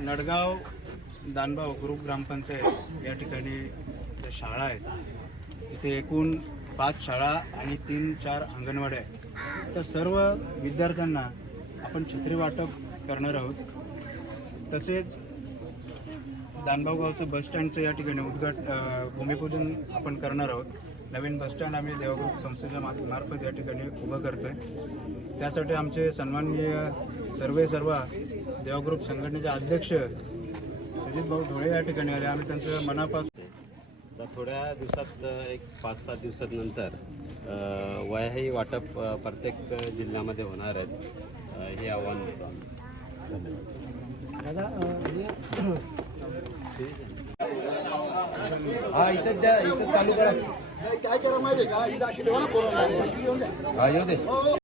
Nadgaon Danbav group ग्रामपंचायत या ठिकाणी ज्या शाळा आहेत. इथे एकूण पाच शाळा आणि तीन चार अंगणवाड्या आहेत. त्या सर्व विद्यार्थ्यांना आपण छत्री वाटप करणार आहोत. तसेच दानबावगावचं बसस्टँडचं या ठिकाणी उद्घाट भूमिपूजन आपण करणार आहोत. नवीन बसस्टँड आम्ही देवग्रुप संस्थेच्या मार्फत या ठिकाणी उभं करतो आहे त्यासाठी आमचे सन्माननीय सर्वे सर्व देवग्रुप संघटनेचे अध्यक्ष सुजित भाऊ ढोळे या ठिकाणी आले. आम्ही त्यांचं मनापासून तर थोड्या दिवसात एक पाच सात दिवसात नंतर अ, वयाही वाटप प्रत्येक जिल्ह्यामध्ये होणार आहेत. हे आव्हान. हा इथं द्या इथं चालू करा. काय करा माहिती का? इथं अशी ठेवा ना ठेवून द्या. हा येऊ दे.